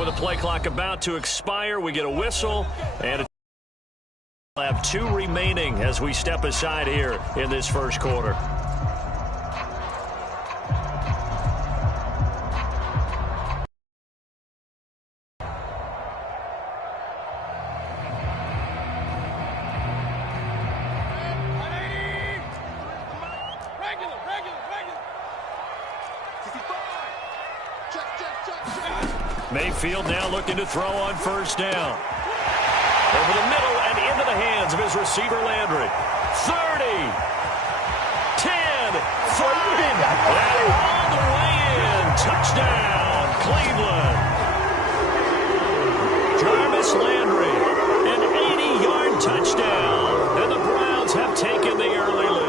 with the play clock about to expire, we get a whistle, and we'll have 2 remaining as we step aside here in this first quarter. Mayfield now looking to throw on first down. Over the middle and into the hands of his receiver, Landry. 30, 10, 5, and all the way in. Touchdown, Cleveland. Jarvis Landry, an 80-yard touchdown. And the Browns have taken the early lead.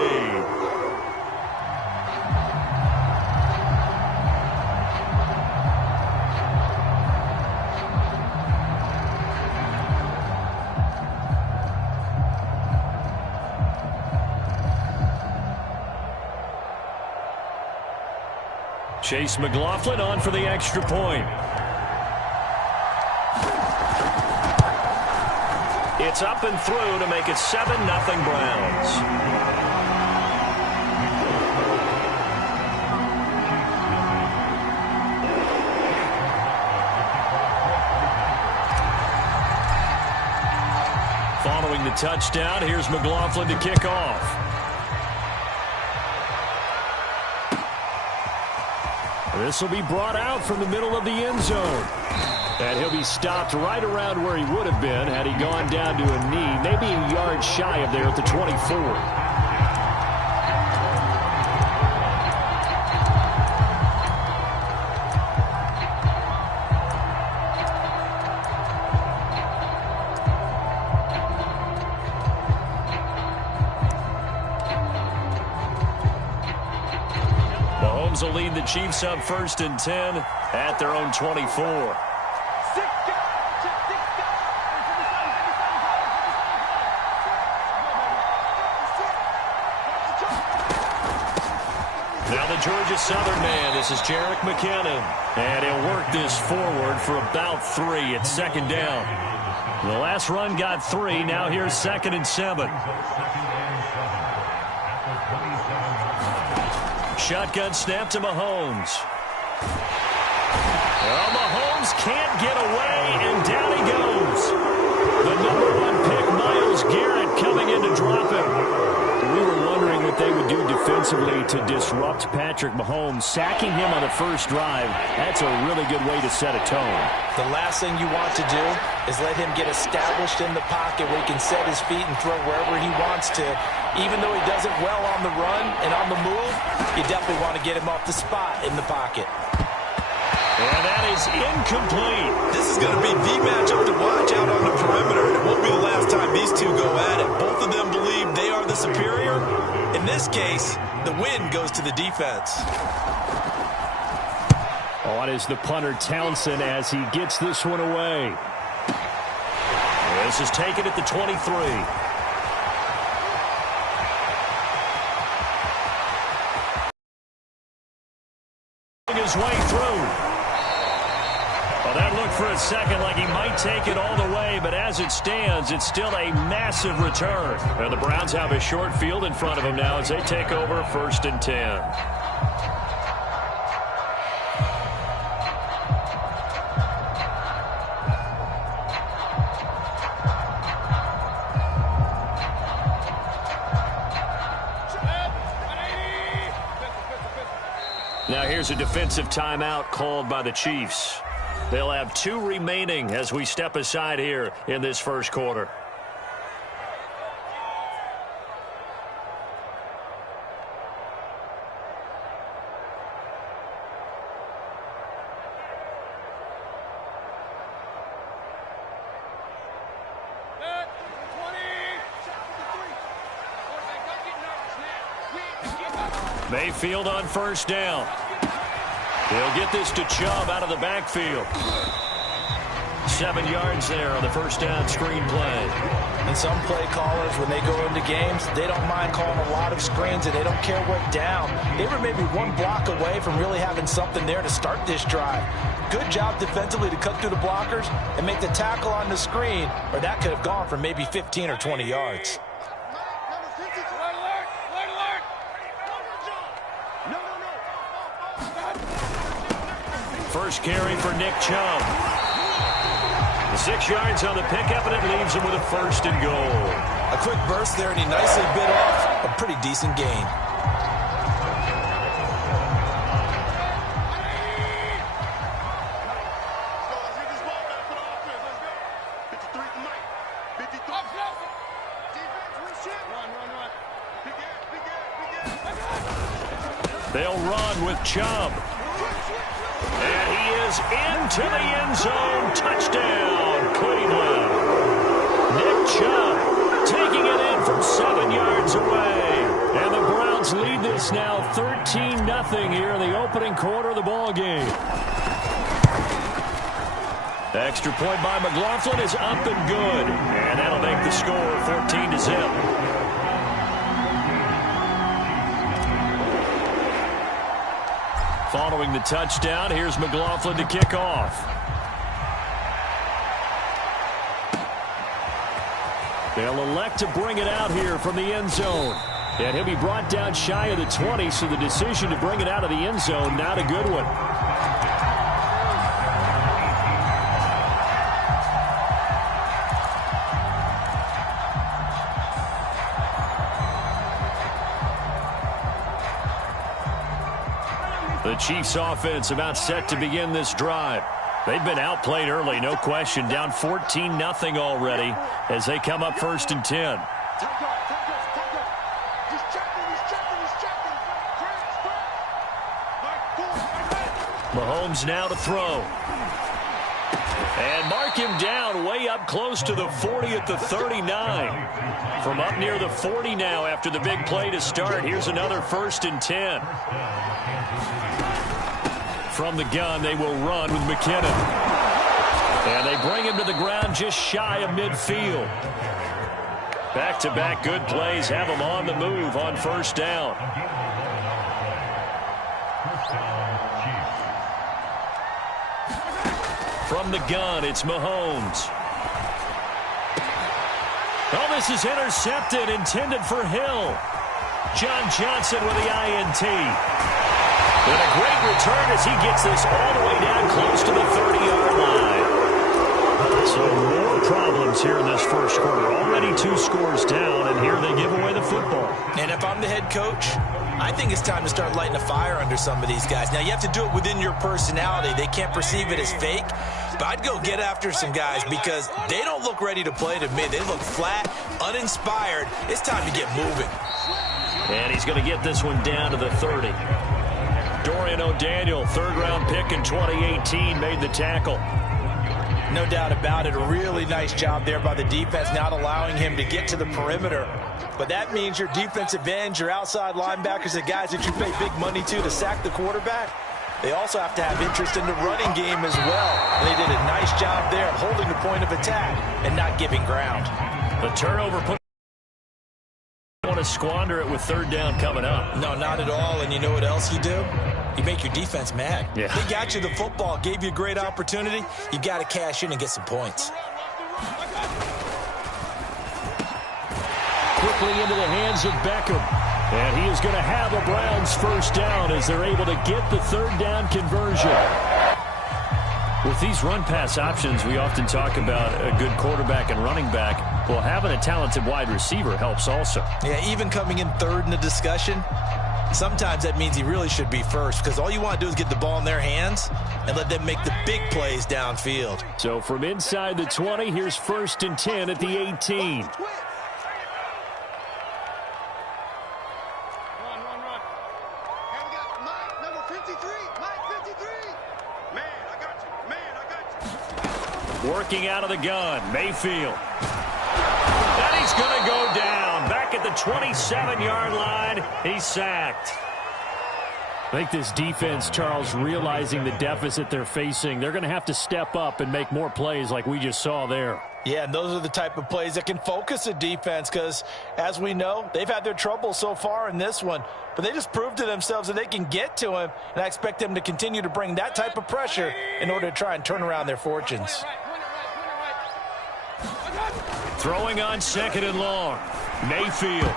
Chase McLaughlin on for the extra point. It's up and through to make it 7-0 Browns. Following the touchdown, here's McLaughlin to kick off. This will be brought out from the middle of the end zone. And he'll be stopped right around where he would have been had he gone down to a knee, maybe a yard shy of there at the 24. Mahomes will lead the Chiefs up 1st and 10 at their own 24. Now the Georgia Southern man, this is Jerick McKinnon. And he'll work this forward for about 3 at 2nd down. The last run got 3, now here's 2nd and 7. Shotgun snap to Mahomes. Well, Mahomes can't get away, and down he goes. The #1 pick, Myles Garrett, coming in to drop him. We were wondering what they would do defensively to disrupt Patrick Mahomes. Sacking him on the first drive, that's a really good way to set a tone. The last thing you want to do is let him get established in the pocket where he can set his feet and throw wherever he wants to. Even though he does it well on the run and on the move, you definitely want to get him off the spot in the pocket. And that is incomplete. This is going to be the matchup to watch out on the perimeter. It won't be the last time these two go at it. Both of them believe they are the superior. In this case, the win goes to the defense. On is the punter, Townsend, as he gets this one away. This is taken at the 23. His way through. Well, that looked for a second like he might take it all the way, but as it stands, it's still a massive return. And the Browns have a short field in front of them now as they take over 1st and 10. Now here's a defensive timeout called by the Chiefs. They'll have 2 remaining as we step aside here in this first quarter. Mayfield on first down. He'll get this to Chubb out of the backfield. 7 yards there on the first down screen play. And some play callers, when they go into games, they don't mind calling a lot of screens, and they don't care what down. They were maybe one block away from really having something there to start this drive. Good job defensively to cut through the blockers and make the tackle on the screen, or that could have gone for maybe 15 or 20 yards. First carry for Nick Chubb. 6 yards on the pickup, and it leaves him with a 1st and goal. A quick burst there, and he nicely bit off a pretty decent gain. They'll run with Chubb. And he is into the end zone. Touchdown, Cleveland. Nick Chubb taking it in from 7 yards away. And the Browns lead this now 13-0 here in the opening quarter of the ball game. The extra point by McLaughlin is up and good. And that'll make the score 14-0. Following the touchdown, here's McLaughlin to kick off. They'll elect to bring it out here from the end zone. And he'll be brought down shy of the 20, so the decision to bring it out of the end zone, not a good one. The Chiefs offense about set to begin this drive. They've been outplayed early, no question. Down 14-0 already as they come up 1st and 10. Mahomes now to throw. And mark him down way up close to the 40 at the 39. From up near the 40 now after the big play to start. Here's another 1st and 10. From the gun, they will run with McKinnon. And they bring him to the ground just shy of midfield. Back-to-back good plays have him on the move on 1st down. From the gun, it's Mahomes. Oh, this is intercepted, intended for Hill. John Johnson with the INT. And a great return as he gets this all the way down close to the 30-yard line. So more problems here in this first quarter. Already 2 scores down, and here they give away the football. And if I'm the head coach, I think it's time to start lighting a fire under some of these guys. Now, you have to do it within your personality. They can't perceive it as fake. But I'd go get after some guys because they don't look ready to play to me. They look flat, uninspired. It's time to get moving. And he's going to get this one down to the 30. Dorian O'Daniel, 3rd-round pick in 2018, made the tackle. No doubt about it. A really nice job there by the defense, not allowing him to get to the perimeter. But that means your defensive ends, your outside linebackers, the guys that you pay big money to sack the quarterback, they also have to have interest in the running game as well. And they did a nice job there of holding the point of attack and not giving ground. The turnover put want to squander it with 3rd down coming up. No, not at all. And you know what else you do? You make your defense mad. Yeah. They got you the football, gave you a great opportunity. You got to cash in and get some points. Quickly into the hands of Beckham. And he is going to have a Browns 1st down as they're able to get the 3rd down conversion. With these run-pass options, we often talk about a good quarterback and running back. Well, having a talented wide receiver helps also. Yeah, even coming in 3rd in the discussion, sometimes that means he really should be first because all you want to do is get the ball in their hands and let them make the big plays downfield. So from inside the 20, here's 1st and 10 at the 18. Working out of the gun, Mayfield. And he's going to go down. Back at the 27-yard line, he's sacked. I think this defense, Charles, realizing the deficit they're facing, they're going to have to step up and make more plays like we just saw there. Yeah, and those are the type of plays that can focus a defense because, as we know, they've had their trouble so far in this one. But they just proved to themselves that they can get to him, and I expect them to continue to bring that type of pressure in order to try and turn around their fortunes. Throwing on 2nd and long. Mayfield.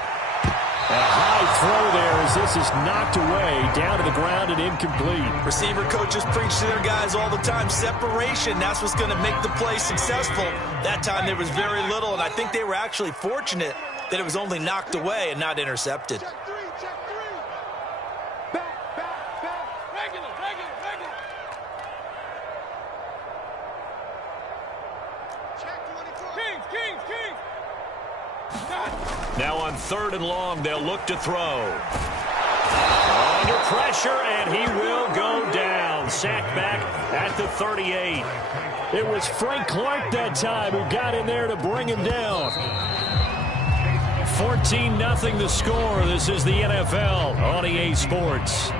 A high throw there as this is knocked away, down to the ground and incomplete. Receiver coaches preach to their guys all the time. Separation, that's what's going to make the play successful. That time there was very little, and I think they were actually fortunate that it was only knocked away and not intercepted. Now on 3rd and long, they'll look to throw. Under pressure, and he will go down. Sacked back at the 38. It was Frank Clark that time who got in there to bring him down. 14-0 the score. This is the NFL on EA Sports.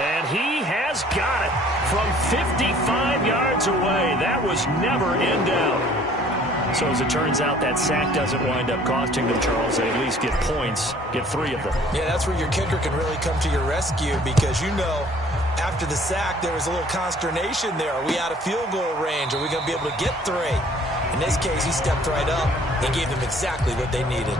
And he has got it from 55 yards away. That was never in doubt. So as it turns out, that sack doesn't wind up costing them, Charles. They at least get points, get 3 of them. Yeah, that's where your kicker can really come to your rescue because, you know, after the sack, there was a little consternation there. Are we out of field goal range? Are we going to be able to get 3? In this case, he stepped right up and gave them exactly what they needed.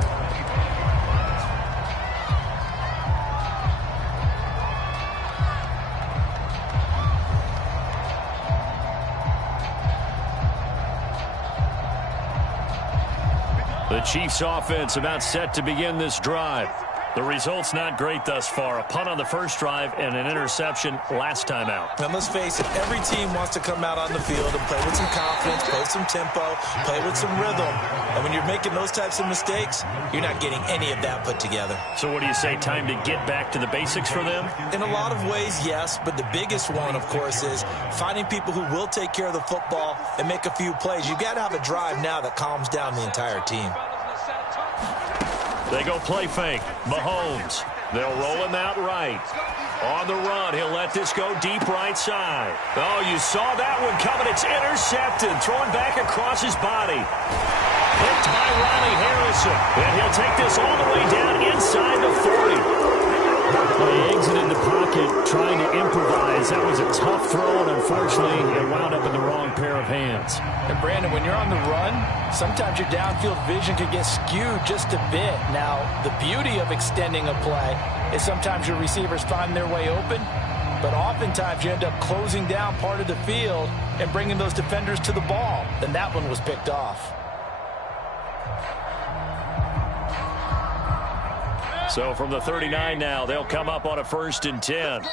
The Chiefs offense about set to begin this drive. The result's not great thus far. A punt on the first drive and an interception last time out. And let's face it, every team wants to come out on the field and play with some confidence, play with some tempo, play with some rhythm. And when you're making those types of mistakes, you're not getting any of that put together. So what do you say, time to get back to the basics for them? In a lot of ways, yes, but the biggest one, of course, is finding people who will take care of the football and make a few plays. You've got to have a drive now that calms down the entire team. They go play fake. Mahomes. They'll roll him out right. On the run, he'll let this go deep right side. Oh, you saw that one coming. It's intercepted. Thrown back across his body. Picked by Riley Harrison. And he'll take this all the way down inside the 40. They exited the pocket trying to improvise. That was a tough throw, and unfortunately, it wound up in the wrong pair of hands. And Brandon, when you're on the run, sometimes your downfield vision can get skewed just a bit. Now, the beauty of extending a play is sometimes your receivers find their way open, but oftentimes you end up closing down part of the field and bringing those defenders to the ball. And that one was picked off. So from the 39 now, they'll come up on a 1st and 10.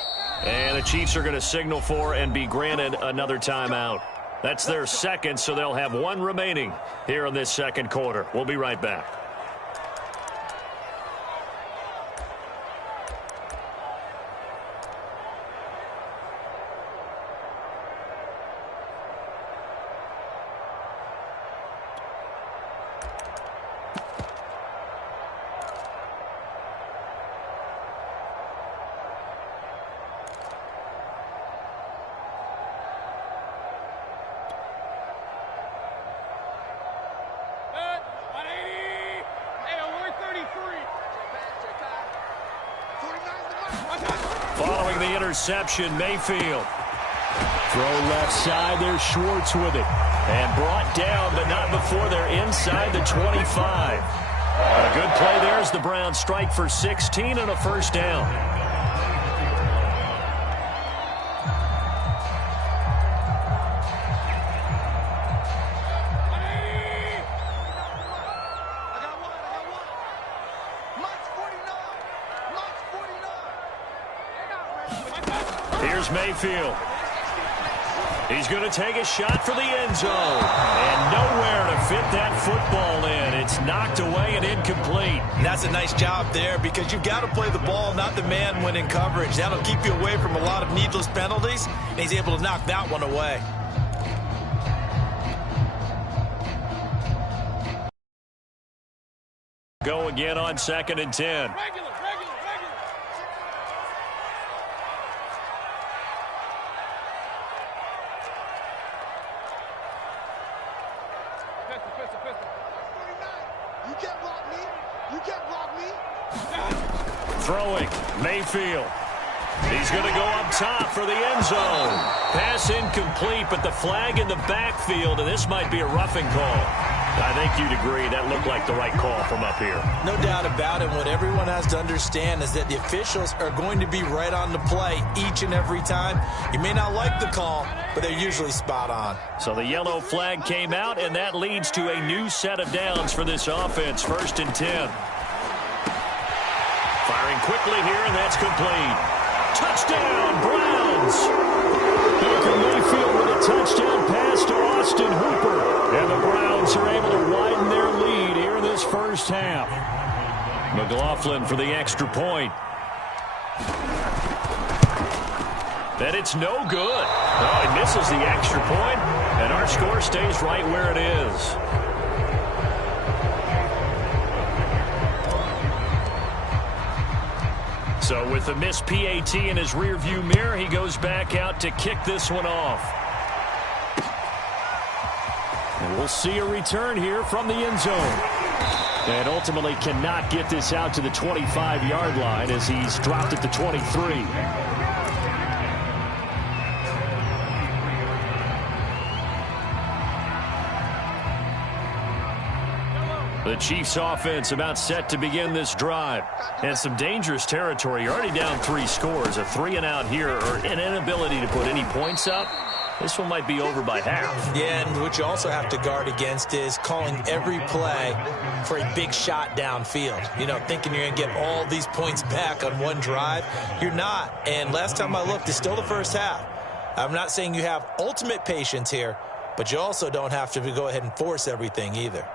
And the Chiefs are going to signal for and be granted another timeout. That's their second, so they'll have 1 remaining here in this second quarter. We'll be right back. Following the interception, Mayfield. Throw left side, there's Schwartz with it. And brought down, but not before they're inside the 25. A good play there as the Browns strike for 16 and a first down. Here's Mayfield. He's going to take a shot for the end zone. And nowhere to fit that football in. It's knocked away and incomplete. And that's a nice job there because you've got to play the ball, not the man when in coverage. That'll keep you away from a lot of needless penalties. And he's able to knock that one away. again on 2nd and 10. Throwing, Mayfield. He's going to go up top for the end zone. Pass incomplete, but the flag in the backfield, and this might be a roughing call. I think you'd agree that looked like the right call from up here. No doubt about it. What everyone has to understand is that the officials are going to be right on the play each and every time. You may not like the call, but they're usually spot on. So the yellow flag came out, and that leads to a new set of downs for this offense. 1st and 10. Firing quickly here, and that's complete. Touchdown, Browns! Baker Mayfield with a touchdown pass to Austin Hooper. And the Browns are able to widen their lead here in this first half. McLaughlin for the extra point. And it's no good. Oh, he misses the extra point, and our score stays right where it is. So with the missed PAT in his rearview mirror, he goes back out to kick this one off. And we'll see a return here from the end zone. And ultimately cannot get this out to the 25-yard line as he's dropped at the 23. The Chiefs offense about set to begin this drive. And some dangerous territory. You're already down 3 scores. A 3-and-out here, or an inability to put any points up. This one might be over by half. Yeah, and what you also have to guard against is calling every play for a big shot downfield. You know, thinking you're going to get all these points back on one drive. You're not. And last time I looked, it's still the first half. I'm not saying you have ultimate patience here, but you also don't have to go ahead and force everything either.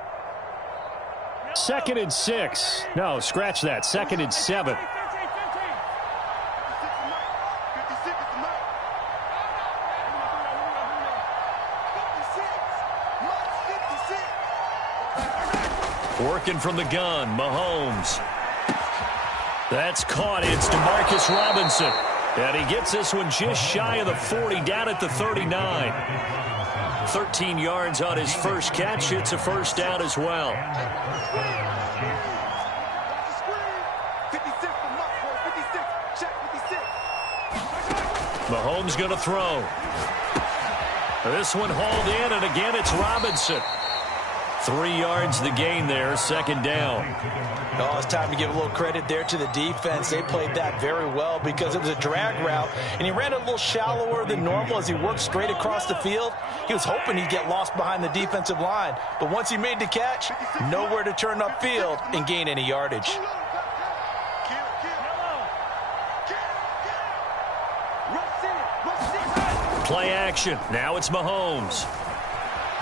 2nd and 6. No, scratch that. 2nd and 7. Working from the gun, Mahomes. That's caught. It's DeMarcus Robinson. And he gets this one just shy of the 40, down at the 39. 13 yards on his first catch. It's a first down as well. Mahomes going to throw. This one hauled in, and again it's Robinson. 3 yards the gain there, 2nd down. Oh, it's time to give a little credit there to the defense. They played that very well because it was a drag route, and he ran a little shallower than normal as he worked straight across the field. He was hoping he'd get lost behind the defensive line, but once he made the catch, nowhere to turn upfield and gain any yardage. Play action. Now it's Mahomes.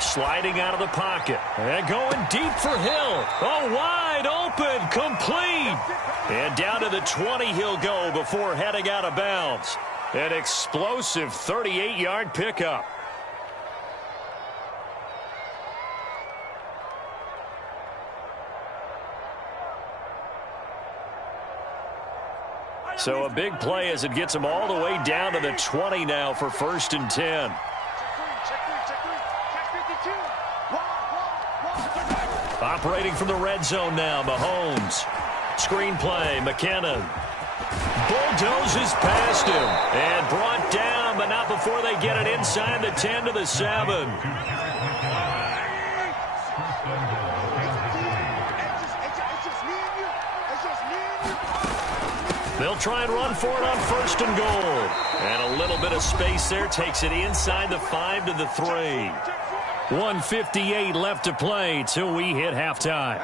Sliding out of the pocket. And going deep for Hill. Oh, wide open. Complete. And down to the 20 he'll go before heading out of bounds. An explosive 38-yard pickup. So a big play as it gets him all the way down to the 20 now for 1st and 10. Operating from the red zone now, Mahomes. Screen play, McKinnon. Bulldozes past him and brought down, but not before they get it inside the 10 to the 7. They'll try and run for it on 1st and goal. And a little bit of space there takes it inside the 5 to the 3. 1:58 left to play till we hit halftime.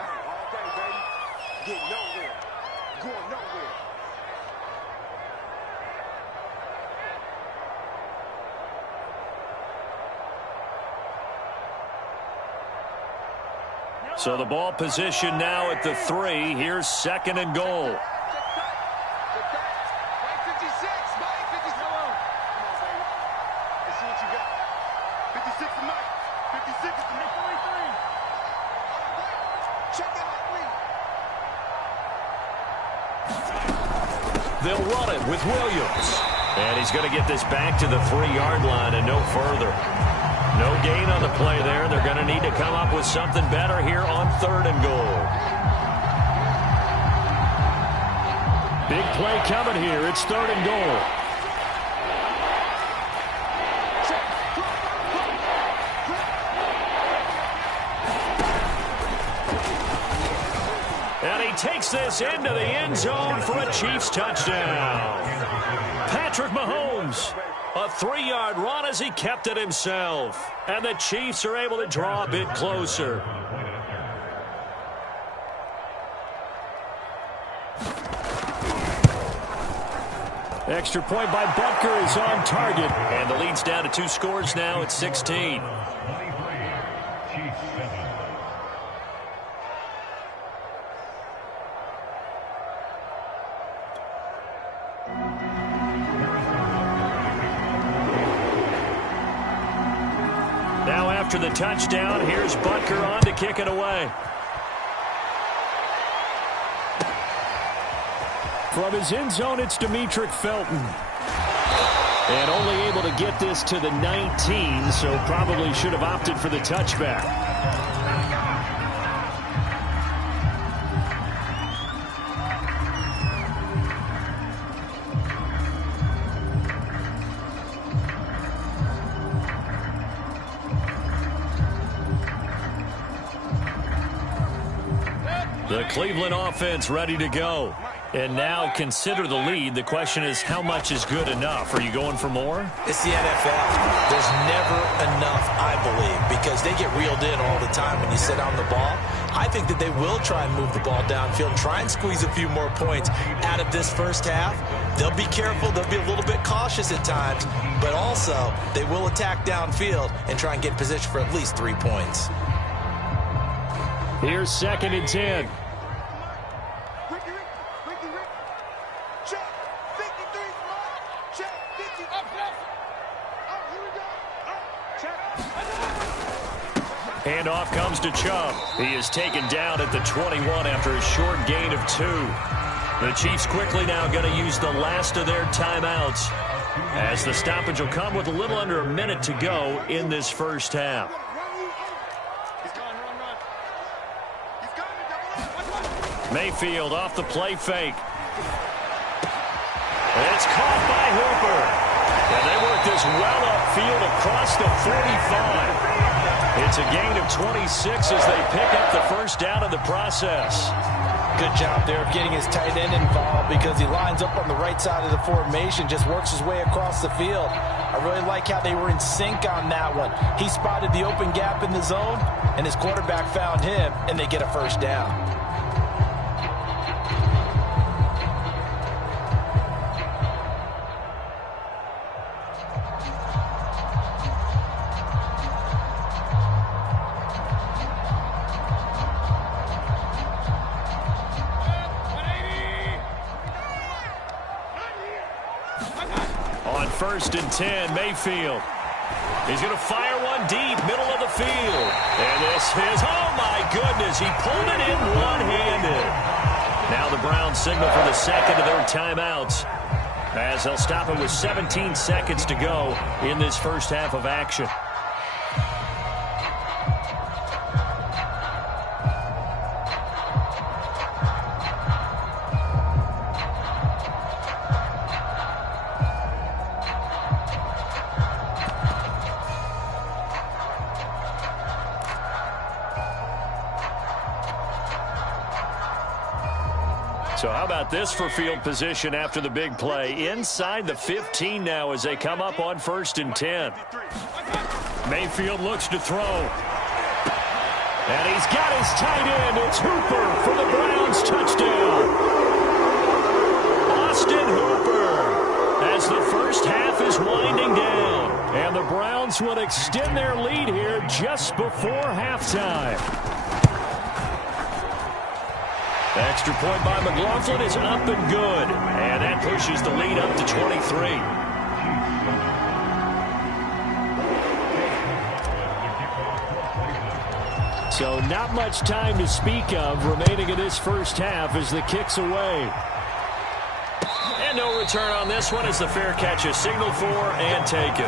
So the ball position now at the 3. Here's 2nd and goal. They'll run it with Williams. And he's going to get this back to the 3-yard line and no further. No gain on the play there. They're going to need to come up with something better here on 3rd and goal. Big play coming here. It's 3rd and goal. And he takes this into the end zone for a Chiefs touchdown. Patrick Mahomes, a 3-yard run as he kept it himself. And the Chiefs are able to draw a bit closer. Extra point by Butker is on target. And the lead's down to 2 scores now at 16. Now after the touchdown, here's Butker on to kick it away. From his end zone, it's Demetric Felton. And only able to get this to the 19, so probably should have opted for the touchback. The Cleveland offense ready to go. And now consider the lead. The question is, how much is good enough? Are you going for more? It's the NFL. There's never enough, I believe, because they get reeled in all the time when you sit on the ball. I think that they will try and move the ball downfield and try and squeeze a few more points out of this first half. They'll be careful. They'll be a little bit cautious at times, but also they will attack downfield and try and get in position for at least 3 points. Here's 2nd and 10. Handoff comes to Chubb. He is taken down at the 21 after a short gain of 2. The Chiefs quickly now going to use the last of their timeouts, as the stoppage will come with a little under a minute to go in this first half. Mayfield off the play fake. It's caught by Hooper. And they work this well upfield across the 45. It's a gain of 26 as they pick up the first down in the process. Good job there of getting his tight end involved, because he lines up on the right side of the formation, just works his way across the field. I really like how they were in sync on that one. He spotted the open gap in the zone, and his quarterback found him, and they get a first down. On 1st and 10, Mayfield. He's going to fire one deep, middle of the field. And this is, oh my goodness, he pulled it in one-handed. Now the Browns signal for the second of their timeouts, as they'll stop it with 17 seconds to go in this first half of action. So how about this for field position after the big play? Inside the 15 now as they come up on 1st and 10. Mayfield looks to throw. And he's got his tight end. It's Hooper for the Browns touchdown. Austin Hooper, as the first half is winding down. And the Browns will extend their lead here just before halftime. Extra point by McLaughlin is up and good. And that pushes the lead up to 23. So not much time to speak of remaining in this first half as the kick's away. And no return on this one as the fair catch is signaled for and taken.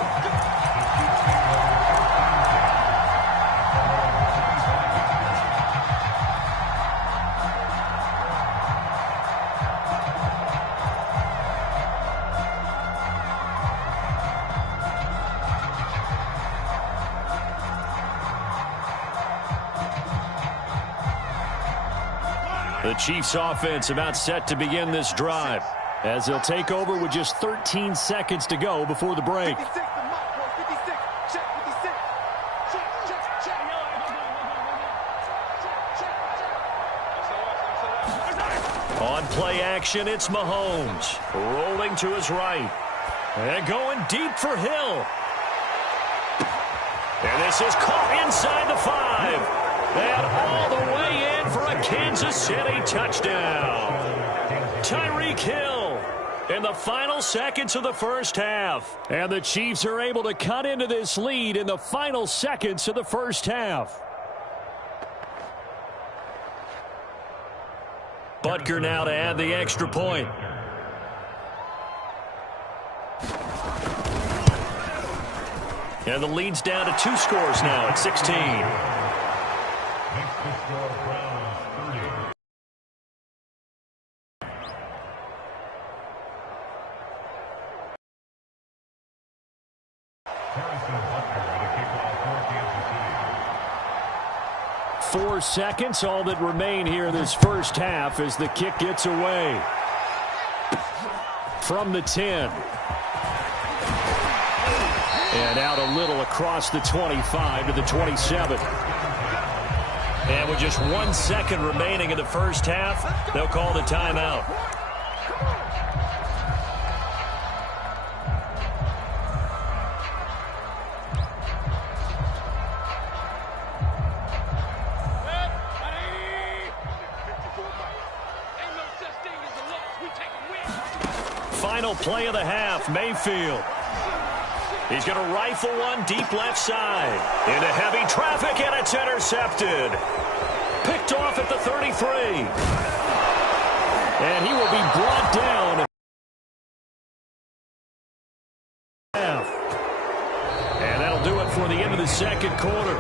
The Chiefs offense about set to begin this drive as they'll take over with just 13 seconds to go before the break. On play action, it's Mahomes rolling to his right and going deep for Hill. And this is caught inside the 5. And all the way in for a Kansas City touchdown. Tyreek Hill in the final seconds of the first half. And the Chiefs are able to cut into this lead in the final seconds of the first half. Butker now to add the extra point. And the lead's down to 2 scores now at 16. 4 seconds, all that remain here in this first half as the kick gets away. From the 10. And out a little across the 25 to the 27. And with just 1 second remaining in the first half, they'll call the timeout. Final play of the half, Mayfield. He's going to rifle one deep left side. Into heavy traffic, and it's intercepted. Picked off at the 33. And he will be brought down. And that'll do it for the end of the second quarter.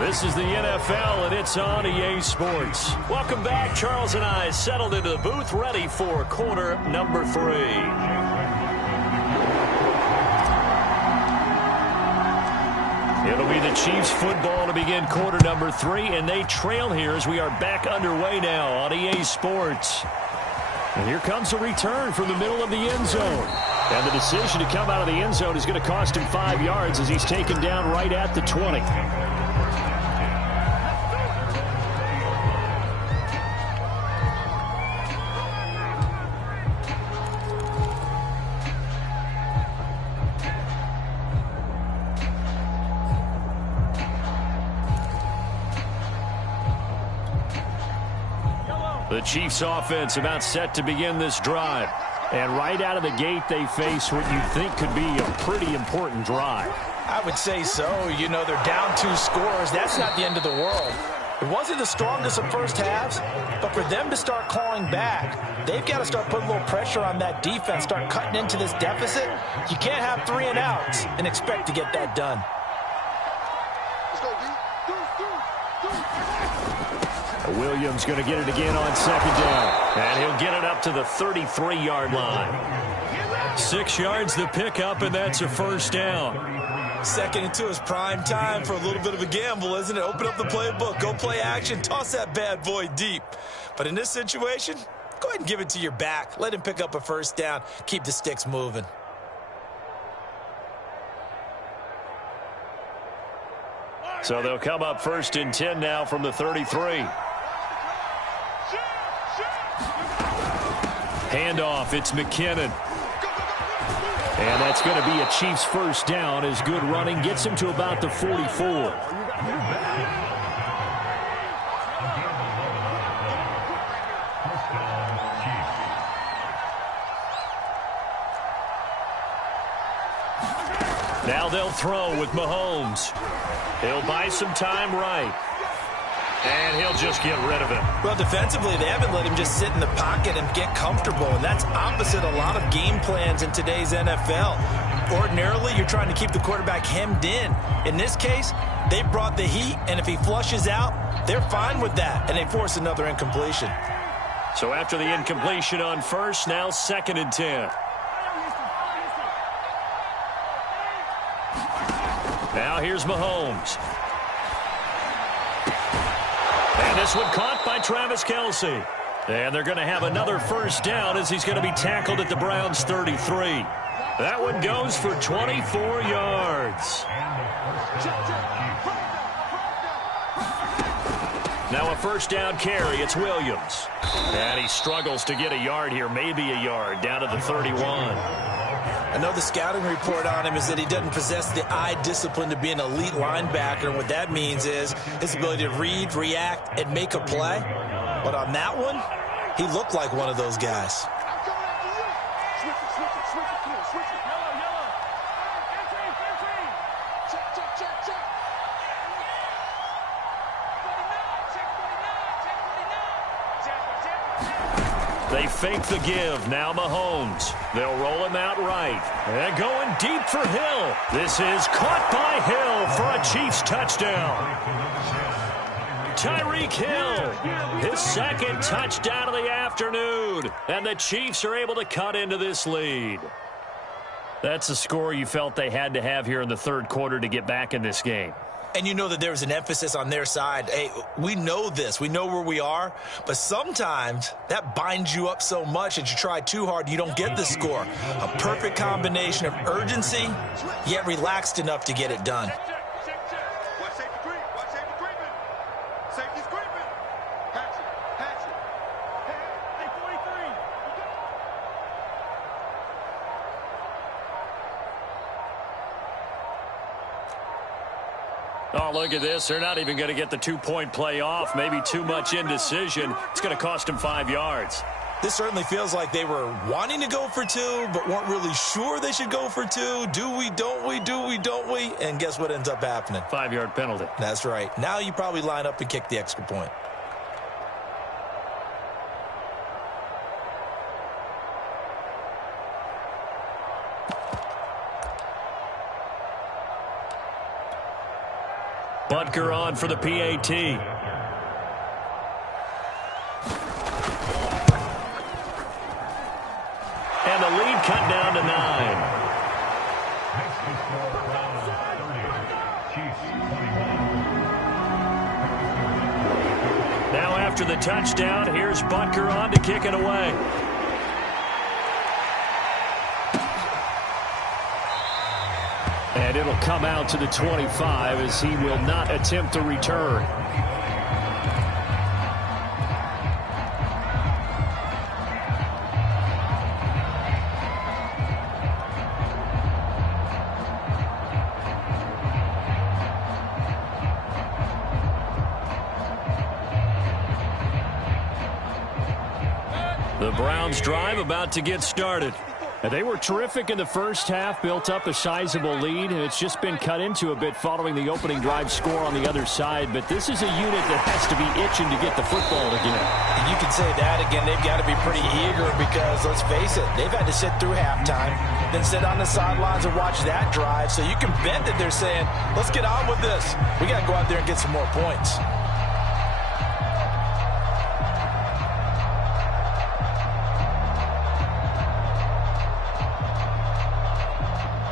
This is the NFL, and it's on EA Sports. Welcome back. Charles and I settled into the booth, ready for quarter number 3. It'll be the Chiefs football to begin quarter number 3, and they trail here as we are back underway now on EA Sports. And here comes a return from the middle of the end zone. And the decision to come out of the end zone is going to cost him 5 yards as he's taken down right at the 20. The Chiefs offense about set to begin this drive. And right out of the gate, they face what you think could be a pretty important drive. I would say so. You know, they're down 2 scores. That's not the end of the world. It wasn't the strongest of first halves, but for them to start clawing back, they've got to start putting a little pressure on that defense, start cutting into this deficit. You can't have 3 and outs and expect to get that done. Williams going to get it again on second down. And he'll get it up to the 33-yard line. 6 yards the pickup, and that's a first down. 2nd and 2 is prime time for a little bit of a gamble, isn't it? Open up the playbook, go play action, toss that bad boy deep. But in this situation, go ahead and give it to your back. Let him pick up a first down. Keep the sticks moving. So they'll come up 1st and 10 now from the 33. Handoff, it's McKinnon. And that's going to be a Chiefs first down as good running gets him to about the 44. Now they'll throw with Mahomes. He'll buy some time right. And he'll just get rid of it. Well, defensively, they haven't let him just sit in the pocket and get comfortable, and that's opposite a lot of game plans in today's NFL. Ordinarily, you're trying to keep the quarterback hemmed in. In this case, they brought the heat, and if he flushes out, they're fine with that, and they force another incompletion. So after the incompletion on first, now 2nd and 10. Now here's Mahomes. And this one caught by Travis Kelce. And they're going to have another first down as he's going to be tackled at the Browns' 33. That one goes for 24 yards. Now a first down carry. It's Williams. And he struggles to get a yard here, maybe a yard, down to the 31. I know the scouting report on him is that he doesn't possess the eye discipline to be an elite linebacker, and what that means is his ability to read, react, and make a play. But on that one, he looked like one of those guys. They fake the give. Now Mahomes. They'll roll him out right. And going deep for Hill. This is caught by Hill for a Chiefs touchdown. Tyreek Hill, his 2nd touchdown of the afternoon. And the Chiefs are able to cut into this lead. That's a score you felt they had to have here in the 3rd quarter to get back in this game. And you know that there was an emphasis on their side. Hey, we know this. We know where we are. But sometimes that binds you up so much that you try too hard, you don't get the score. A perfect combination of urgency, yet relaxed enough to get it done. Oh, look at this. They're not even going to get the 2-point play off. Maybe too much indecision. It's going to cost them 5 yards. This certainly feels like they were wanting to go for 2, but weren't really sure they should go for 2. Do we, don't we, do we, don't we? And guess what ends up happening? 5-yard penalty. That's right. Now you probably line up and kick the extra point. Butker on for the PAT. And the lead cut down to 9. Now after the touchdown, here's Butker on to kick it away. And it'll come out to the 25 as he will not attempt to return. The Browns drive about to get started. They were terrific in the first half, built up a sizable lead, and it's just been cut into a bit following the opening drive score on the other side. But this is a unit that has to be itching to get the football again. And you can say that again. They've got to be pretty eager because, let's face it, they've had to sit through halftime, then sit on the sidelines and watch that drive. So you can bet that they're saying, let's get on with this. We got to go out there and get some more points.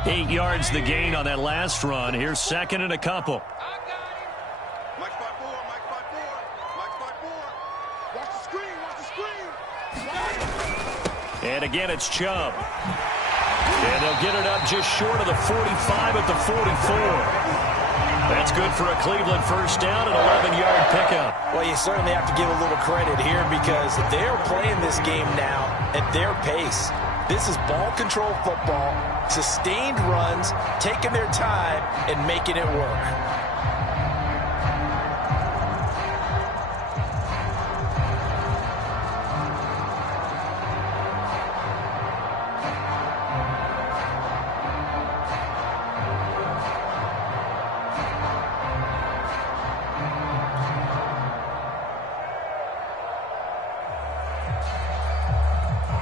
Eight yards the gain on that last run. Here's 2nd and a couple. Mike spot 4, Mike spot 4, Mike spot 4. Watch the screen, watch the screen. And again, it's Chubb. And they'll get it up just short of the 45 at the 44. That's good for a Cleveland first down and 11-yard pickup. Well, you certainly have to give a little credit here because they're playing this game now at their pace. This is ball control football, sustained runs, taking their time, and making it work.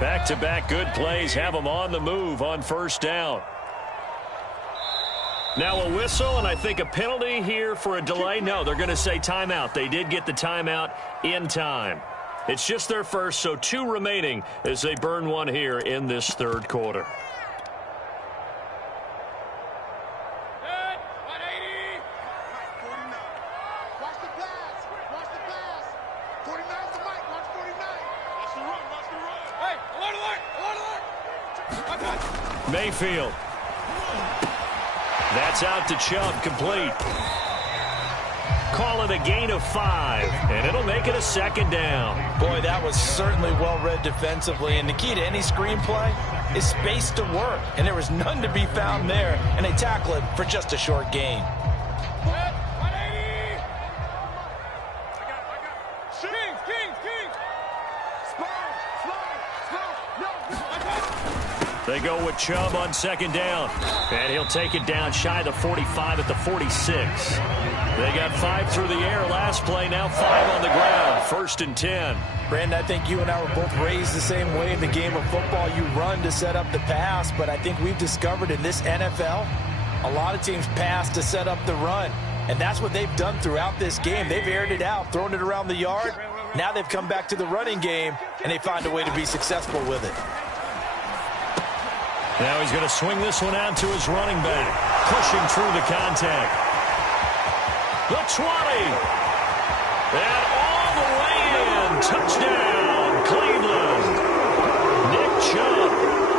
Back-to-back good plays have them on the move on first down. Now a whistle, and I think a penalty here for a delay. No, they're going to say timeout. They did get the timeout in time. It's just their first, so 2 remaining as they burn one here in this third quarter. Mayfield. That's out to Chubb, complete. Call it a gain of 5, and it'll make it a second down. Boy, that was certainly well-read defensively, and the key to any screenplay is space to work, and there was none to be found there, and they tackle it for just a short gain. They go with Chubb on second down, and he'll take it down shy of the 45 at the 46. They got 5 through the air last play, now 5 on the ground, 1st and 10. Brandon, I think you and I were both raised the same way in the game of football. You run to set up the pass, but I think we've discovered in this NFL, a lot of teams pass to set up the run, and that's what they've done throughout this game. They've aired it out, thrown it around the yard. Now they've come back to the running game, and they find a way to be successful with it. Now he's going to swing this one out to his running back, pushing through the contact. The 20. And all the way in. Touchdown, Cleveland. Nick Chubb.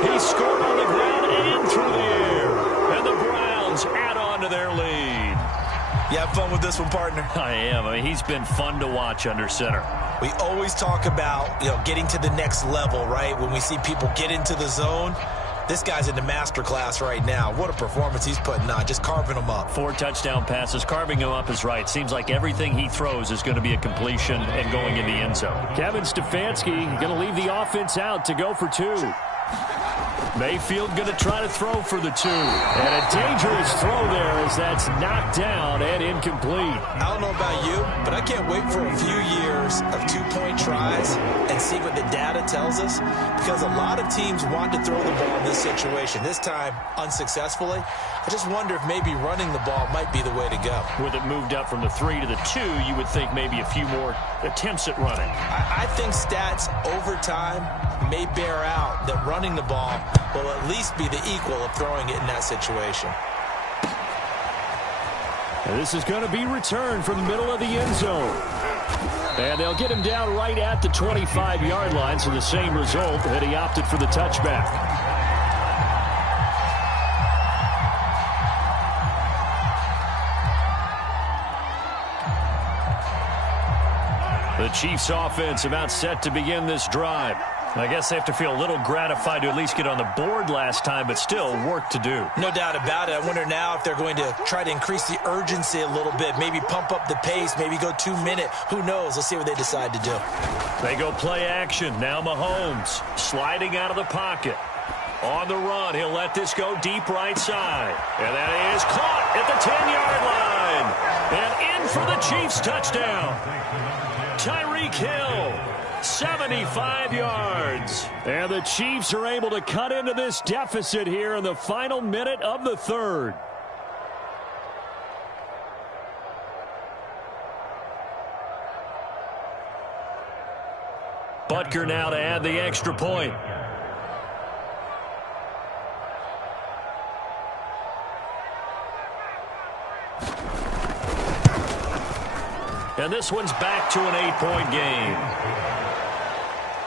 He scored on the ground and through the air. And the Browns add on to their lead. You have fun with this one, partner? I am. I mean, he's been fun to watch under center. We always talk about, getting to the next level, right? When we see people get into the zone. This guy's in the master class right now. What a performance he's putting on, just carving them up. 4 touchdown passes. Carving him up is right. Seems like everything he throws is going to be a completion and going in the end zone. Kevin Stefanski going to leave the offense out to go for 2. Mayfield going to try to throw for the 2. And a dangerous throw there as that's knocked down and incomplete. I don't know about you, but I can't wait for a few years of 2-point tries and see what the data tells us, because a lot of teams want to throw the ball in this situation. This time, unsuccessfully. I just wonder if maybe running the ball might be the way to go. With it moved up from the 3 to the 2, you would think maybe a few more attempts at running. I think stats over time may bear out that running the ball will at least be the equal of throwing it in that situation. And this is going to be returned from the middle of the end zone. And they'll get him down right at the 25-yard line, so the same result, and he opted for the touchback. The Chiefs offense about set to begin this drive. I guess they have to feel a little gratified to at least get on the board last time, but still work to do. No doubt about it. I wonder now if they're going to try to increase the urgency a little bit, maybe pump up the pace, maybe go 2-minute. Who knows? Let's see what they decide to do. They go play action. Now Mahomes sliding out of the pocket. On the run, he'll let this go deep right side. And that is caught at the 10-yard line. And in for the Chiefs touchdown. Tyreek Hill, 75 yards. And the Chiefs are able to cut into this deficit here in the final minute of the third. Butker now to add the extra point. And this one's back to an 8-point game.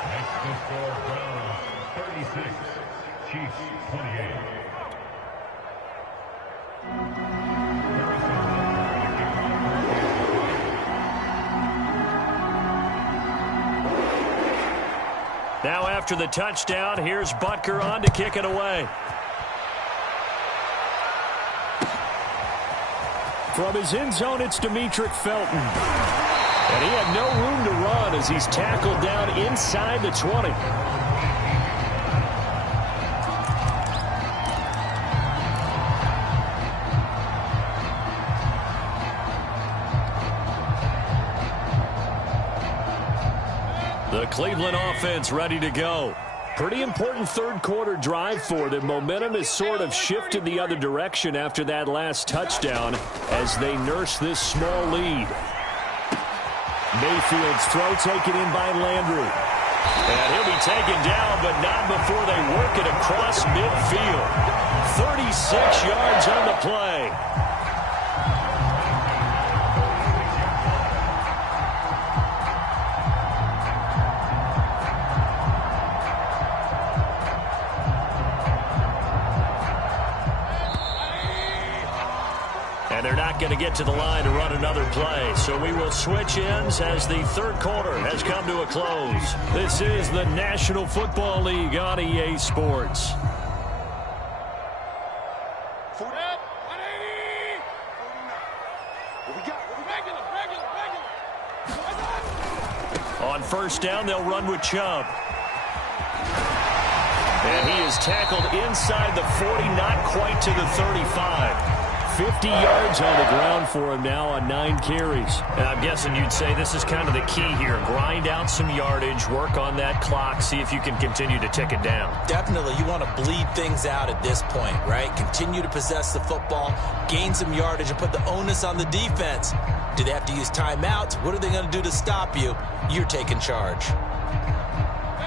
Next score, Browns 36, Chiefs 28. Now after the touchdown, here's Butker on to kick it away. From his end zone, it's Demetric Felton. And he had no room to run as he's tackled down inside the 20. The Cleveland offense ready to go. Pretty important third-quarter drive for them. Momentum has sort of shifted the other direction after that last touchdown as they nurse this small lead. Mayfield's throw taken in by Landry. And he'll be taken down, but not before they work it across midfield. 36 yards on the play. And they're not going to get to the line to run another play. So we will switch ends as the third quarter has come to a close. This is the National Football League on EA Sports. On first down, they'll run with Chubb. And he is tackled inside the 40, not quite to the 35. 50 yards on the ground for him now on 9 carries. And I'm guessing you'd say this is kind of the key here. Grind out some yardage, work on that clock, see if you can continue to tick it down. Definitely, you want to bleed things out at this point, right? Continue to possess the football, gain some yardage, and put the onus on the defense. Do they have to use timeouts? What are they going to do to stop you? You're taking charge.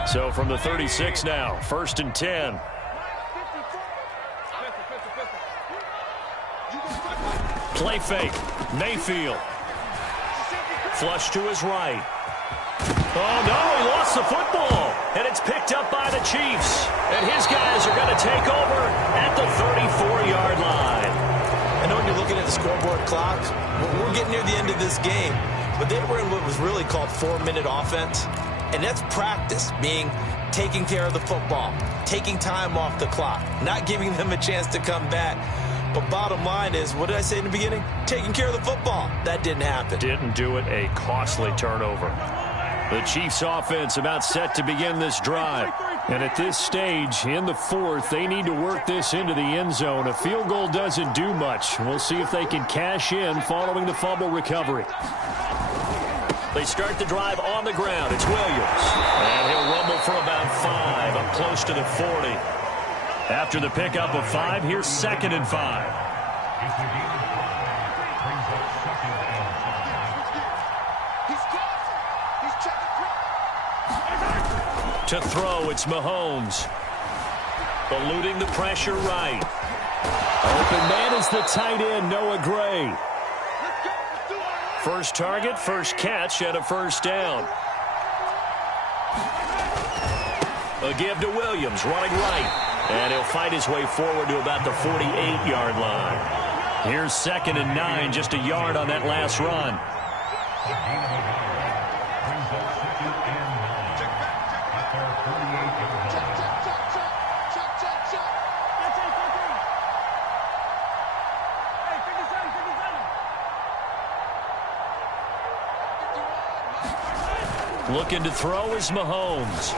So from the 36 now, 1st and 10. Play fake. Mayfield. Flush to his right. Oh, no, he lost the football. And it's picked up by the Chiefs. And his guys are going to take over at the 34-yard line. I know when you're looking at the scoreboard clock, we're getting near the end of this game. But they were in what was really called 4-minute offense. And that's practice, being taking care of the football, taking time off the clock, not giving them a chance to come back. But bottom line is, what did I say in the beginning? Taking care of the football. That didn't happen. Didn't do it. A costly turnover. The Chiefs offense about set to begin this drive. And at this stage, in the 4th, they need to work this into the end zone. A field goal doesn't do much. We'll see if they can cash in following the fumble recovery. They start the drive on the ground. It's Williams. And he'll rumble for about 5, up close to the 40. After the pickup of 5, here's 2nd and 5. To throw, it's Mahomes. Eluding the pressure right. Open man is the tight end, Noah Gray. First target, first catch, and a first down. A give to Williams, running right. And he'll fight his way forward to about the 48-yard line. Here's 2nd and 9, just a yard on that last run. Looking to throw is Mahomes.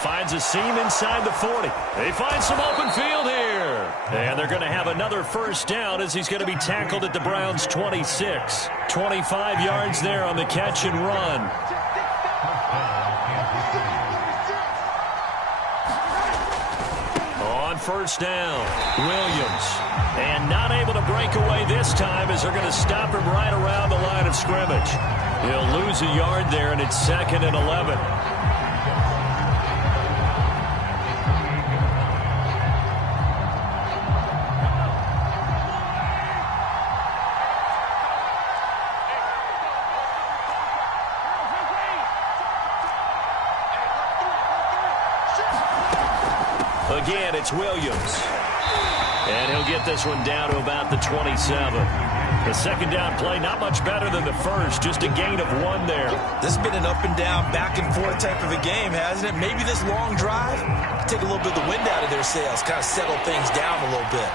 Finds a seam inside the 40. They find some open field here. And they're going to have another first down as he's going to be tackled at the Browns' 26. 25 yards there on the catch and run. On first down, Williams. And not able to break away this time as they're going to stop him right around the line of scrimmage. He'll lose a yard there, and it's 2nd and 11. Again, it's Williams. And he'll get this one down to about the 27. The second down play, not much better than the first, just a gain of 1 there. This has been an up and down, back and forth type of a game, hasn't it? Maybe this long drive, take a little bit of the wind out of their sails, kind of settle things down a little bit.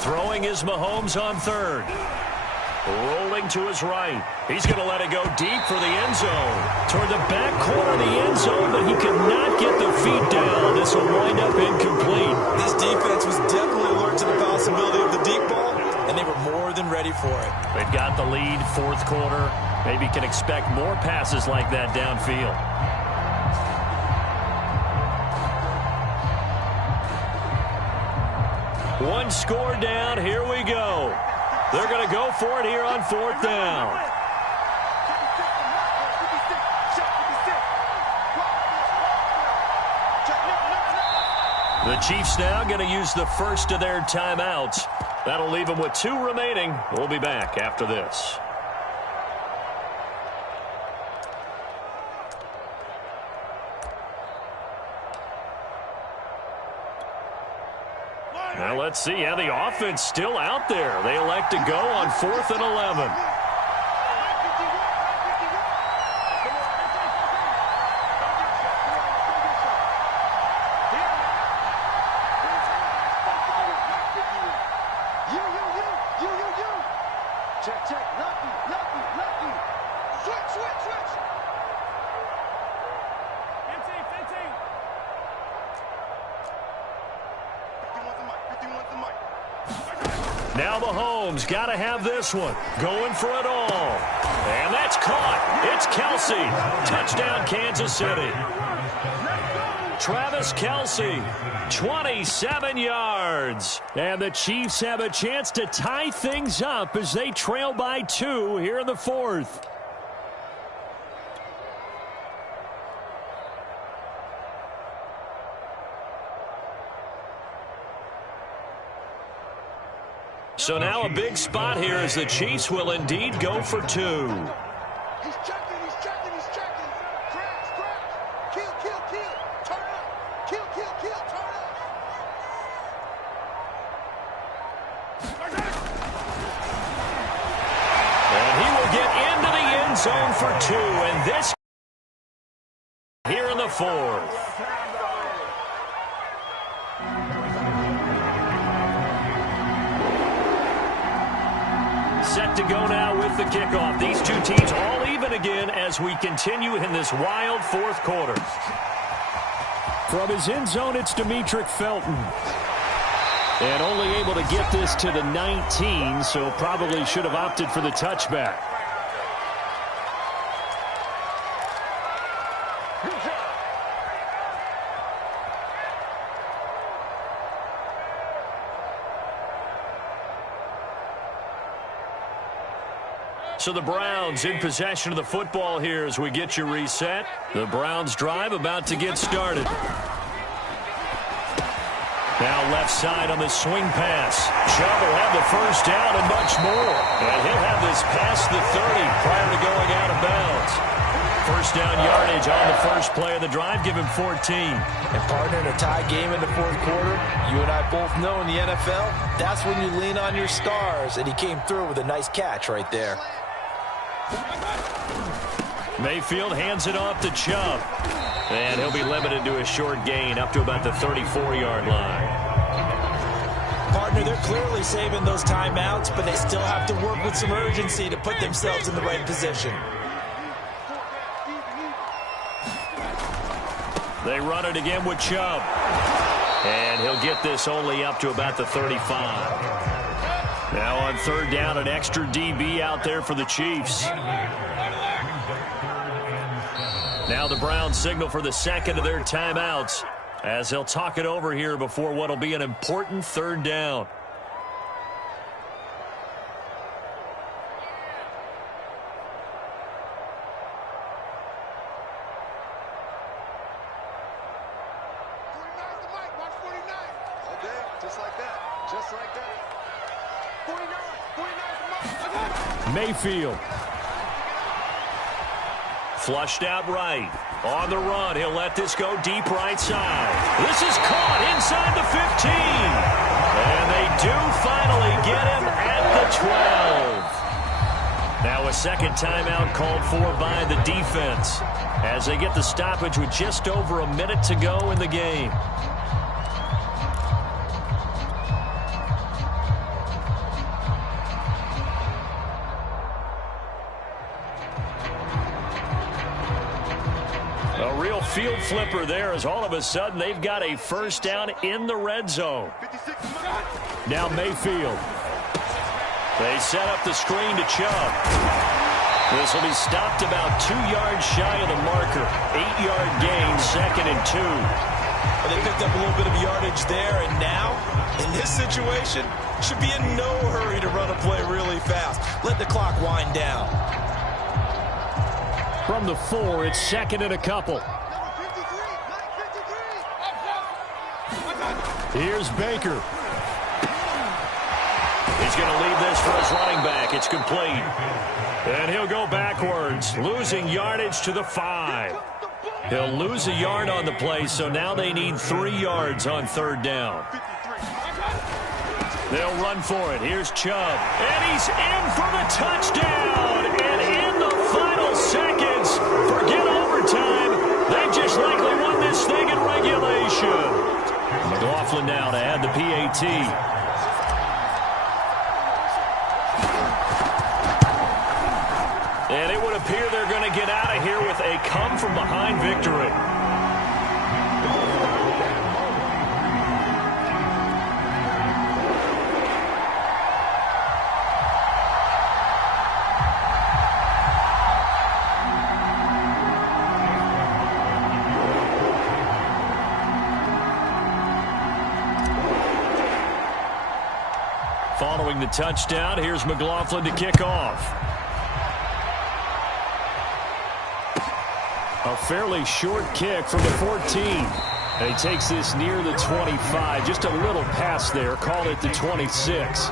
Throwing is Mahomes on 3rd. Rolling to his right. He's going to let it go deep for the end zone. Toward the back corner of the end zone, but he could not get the feet down. This will wind up incomplete. This defense was definitely alert to the possibility of the deep ball, and they were more than ready for it. They've got the lead, fourth quarter. Maybe can expect more passes like that downfield. One score down. Here we go. They're going to go for it here on fourth down. The Chiefs now going to use the first of their timeouts. That'll leave them with 2 remaining. We'll be back after this. Now let's see how the offense still out there. They elect to go on 4th and 11. Now Mahomes got to have this one. Going for it all. And that's caught. It's Kelsey. Touchdown, Kansas City. Travis Kelsey, 27 yards. And the Chiefs have a chance to tie things up as they trail by 2 here in the 4th. So now a big spot here as the Chiefs will indeed go for 2. He's checking, he's checking, he's checking. Crash, crash. Kill, kill, kill. Turn up. Kill, kill, kill. Turn up. And he will get into the end zone for 2. And this here in the 4th. Set to go now with the kickoff. These 2 teams all even again as we continue in this wild 4th quarter. From his end zone, it's Demetric Felton. And only able to get this to the 19, so probably should have opted for the touchback. So the Browns in possession of the football here as we get you reset. The Browns drive about to get started. Now left side on the swing pass. Chubb will have the first down and much more. And he'll have this past the 30 prior to going out of bounds. First down yardage on the first play of the drive. Give him 14. And partner, in a tie game in the 4th quarter, you and I both know in the NFL, that's when you lean on your stars. And he came through with a nice catch right there. Mayfield hands it off to Chubb. And he'll be limited to a short gain up to about the 34-yard line. Partner, they're clearly saving those timeouts, but they still have to work with some urgency to put themselves in the right position. They run it again with Chubb. And he'll get this only up to about the 35. Now on 3rd down, an extra DB out there for the Chiefs. Now the Browns signal for the second of their timeouts as they'll talk it over here before what will be an important 3rd down. Mayfield. Flushed out right. On the run, he'll let this go deep right side. This is caught inside the 15. And they do finally get him at the 12. Now a second timeout called for by the defense as they get the stoppage with just over a minute to go in the game. A real field flipper there as all of a sudden they've got a first down in the red zone. Now Mayfield. They set up the screen to Chubb. This will be stopped about 2 yards shy of the marker. 8-yard gain, 2nd and 2. Well, they picked up a little bit of yardage there, and now, in this situation, should be in no hurry to run a play really fast. Let the clock wind down. From the 4, it's 2nd and a couple. Here's Baker. He's going to leave this for his running back. It's complete. And he'll go backwards, losing yardage to the 5. He'll lose a yard on the play, so now they need 3 yards on 3rd down. They'll run for it. Here's Chubb. And he's in for the touchdown. And in the final seconds, forget overtime. They've just likely won this thing in regulation. McLaughlin now to add the PAT. And it would appear they're going to get out of here with a come-from-behind victory. Following the touchdown, here's McLaughlin to kick off. A fairly short kick from the 14. And he takes this near the 25. Just a little pass there. Call it the 26.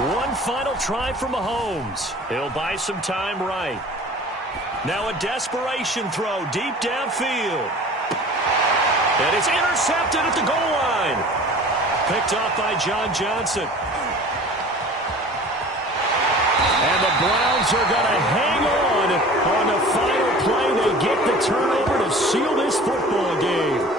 One final try from Mahomes. He'll buy some time right. Now a desperation throw deep downfield. And it's intercepted at the goal line. Picked off by John Johnson. And the Browns are going to hang on the final play. They get the turnover to seal this football game.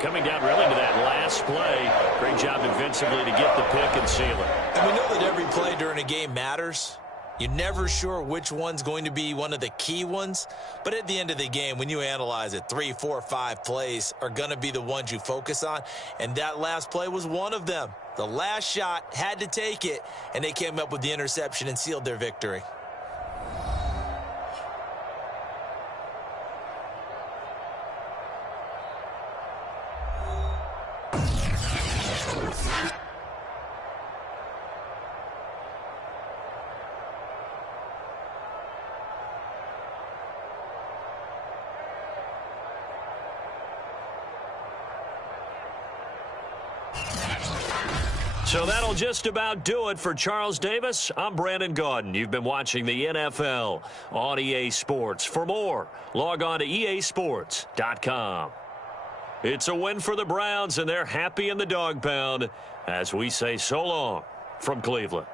Coming down really to that last play. Great job defensively to get the pick and seal it. And we know that every play during a game matters. You're never sure which one's going to be one of the key ones. But at the end of the game, when you analyze it, 3, 4, 5 plays are going to be the ones you focus on. And that last play was one of them. The last shot had to take it, and they came up with the interception and sealed their victory. So that'll just about do it for Charles Davis. I'm Brandon Gaudin. You've been watching the NFL on EA Sports. For more, log on to easports.com. It's a win for the Browns, and they're happy in the dog pound as we say so long from Cleveland.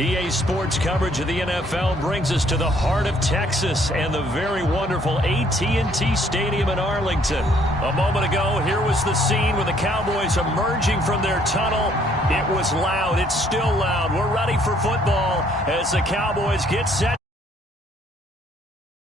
EA Sports coverage of the NFL brings us to the heart of Texas and the very wonderful AT&T Stadium in Arlington. A moment ago, here was the scene with the Cowboys emerging from their tunnel. It was loud. It's still loud. We're ready for football as the Cowboys get set.